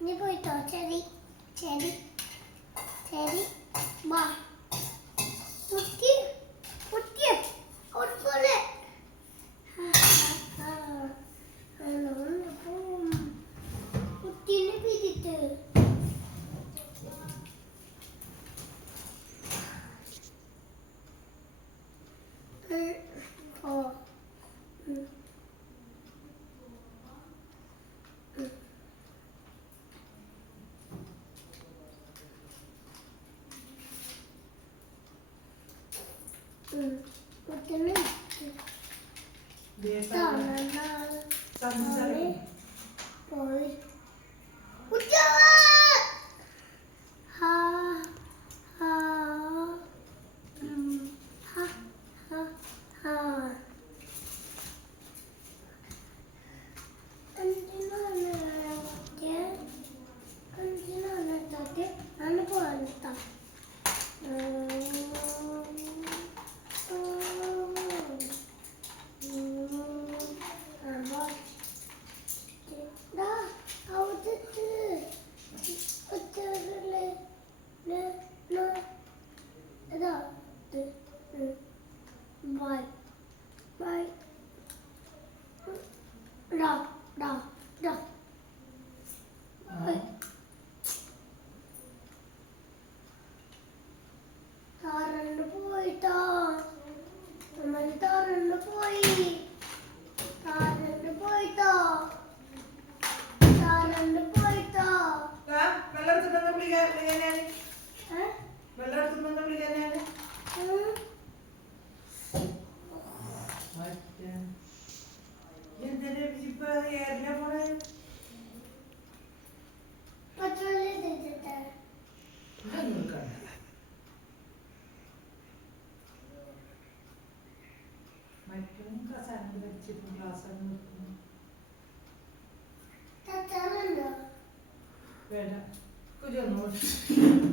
നീ പോയിട്ടോ ശരി ശരി ശരി വാ കുത്തി കുത്തിയ കൊടുക്കൂലേ കുട്ടീനെ പിടിച്ചിട്ട് കുട്ടീനെ പോയി കുട്ടിയാ ഹാ ഹാ ഹാ ഹാ ഹാ എന്തിനാണ് ഞാൻ പോകാൻ Bye. Bye. Da, da, da. Bye. താരണ്ട് പോയിട്ടാ നമ്മൾ താരണ്ട് പോയി താരണ്ട് പോയിട്ടാ താരണ്ട് പോയിട്ടാ വെള്ളെടുത്തുണ്ടെന്ന് വിളിക്കാനാണ് വെള്ളെടുത്തുണ്ടെന്ന് വിളിക്കാനാണ് എന്തിനാ ഇപ്പൊ ഏറിയ പോണേ മറ്റും കസാനം വെച്ചിട്ട് ഗ്ലാസ് വേണ്ട കുഞ്ഞൊന്നും